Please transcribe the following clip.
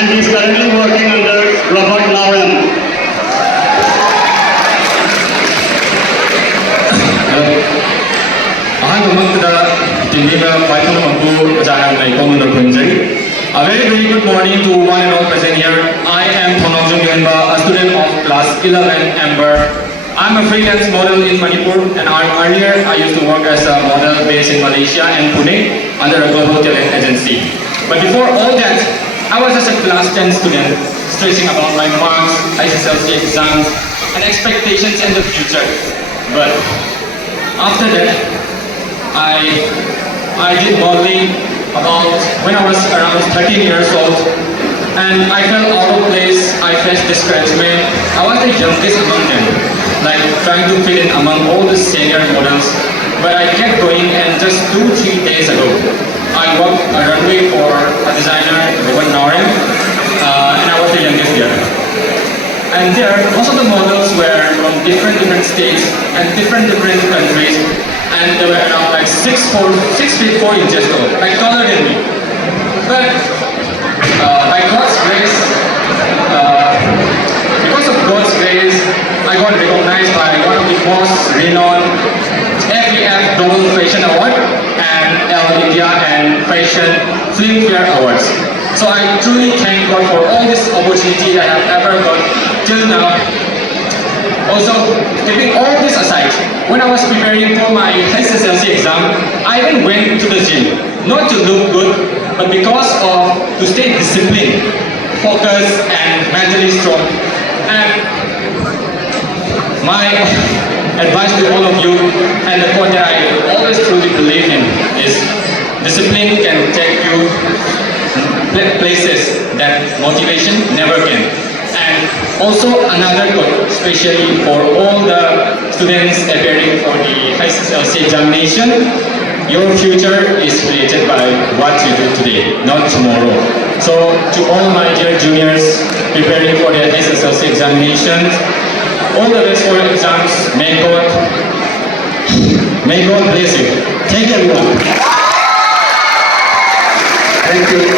and he's currently working under Robert Lauren. A very good morning to one and all present here. I am Thongjung Yoenba, a student of class 11 Amber. I'm a freelance model in Manipur, and earlier I used to work as a model based in Malaysia and Pune under a global talent agency. But before all that, I was just a class 10 student, stressing about my marks, SSLC exams, and expectations in the future. But after that, I did modeling about when I was around 13 years old, and I felt out of place. I faced discouragement. I was the youngest among them, like trying to fit in among all the senior models. But I kept going, and just 2-3 days ago, I walked a runway for a designer, Robert Lauren, and I was the youngest there. And there, most of the models were from different states and different countries, and they were around like 6 feet 4 inches tall, like taller than me. But by God's grace, because of God's grace, I got recognized by one of the most renowned FEF Global Fashion Award and L India and Fashion Filmfare Awards. So I truly thank God for all this opportunity that I've ever got till now. Also, keeping all this aside, when I was preparing for my SSLC exam, I even went to the gym, not to look good, but because of to stay disciplined, focused, and mentally strong. And my advice to all of you, and the quote that I always truly believe in, is discipline can take you places that motivation never can. And also another quote, especially for all the students appearing for the SSLC examination: your future is created by what you do today, not tomorrow. So to all my dear juniors preparing for the SSLC examinations, all the best for your exams. May God bless you. Thank you everyone. Thank you.